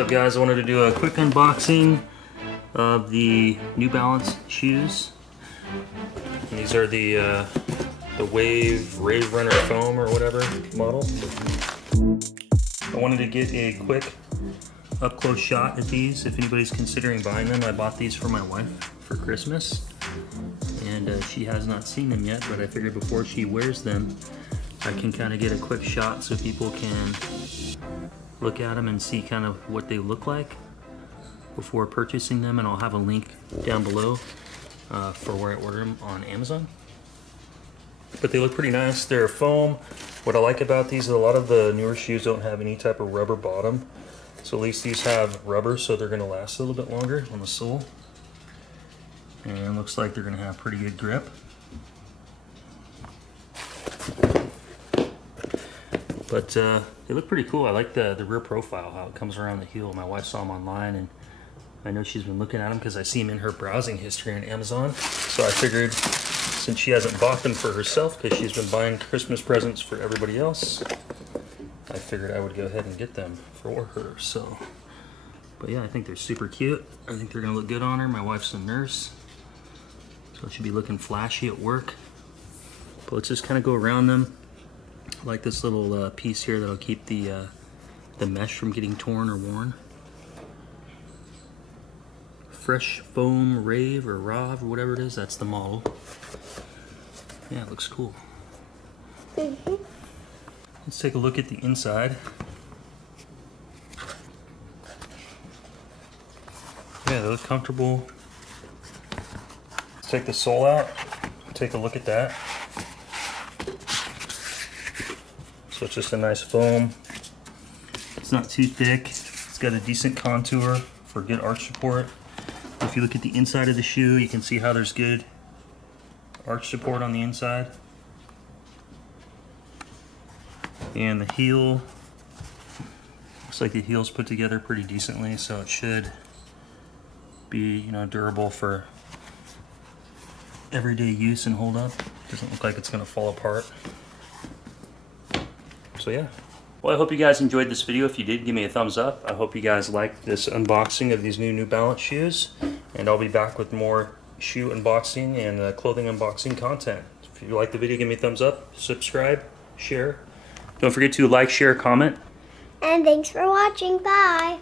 What's up guys, I wanted to do a quick unboxing of the New Balance shoes. And these are the Rave Runner Foam or whatever model. I wanted to get a quick up-close shot at these if anybody's considering buying them. I bought these for my wife for Christmas, and she has not seen them yet, but I figured before she wears them, I can kind of get a quick shot so people can look at them and see kind of what they look like before purchasing them, and I'll have a link down below for where I order them on Amazon. But they look pretty nice. They're foam. What I like about these is a lot of the newer shoes don't have any type of rubber bottom, so at least these have rubber, so they're going to last a little bit longer on the sole. And it looks like they're going to have pretty good grip. But they look pretty cool. I like the rear profile, how it comes around the heel. My wife saw them online, and I know she's been looking at them because I see them in her browsing history on Amazon. So I figured, since she hasn't bought them for herself because she's been buying Christmas presents for everybody else, I figured I would go ahead and get them for her. So, but yeah, I think they're super cute. I think they're gonna look good on her. My wife's a nurse, so it should be looking flashy at work. But let's just kind of go around them. I like this little piece here that'll keep the mesh from getting torn or worn. Fresh Foam Rave or Roav or whatever it is, that's the model. Yeah, it looks cool. Let's take a look at the inside. Yeah, they look comfortable. Let's take the sole out, take a look at that. So it's just a nice foam. It's not too thick. It's got a decent contour for good arch support. If you look at the inside of the shoe, you can see how there's good arch support on the inside. And the heel, looks like the heel's put together pretty decently, so it should be, durable for everyday use and hold up. Doesn't look like it's gonna fall apart. So yeah. Well, I hope you guys enjoyed this video. If you did, give me a thumbs up. I hope you guys liked this unboxing of these New Balance shoes, and I'll be back with more shoe unboxing and clothing unboxing content. If you like the video, give me a thumbs up, subscribe, share. Don't forget to like, share, comment. And thanks for watching. Bye.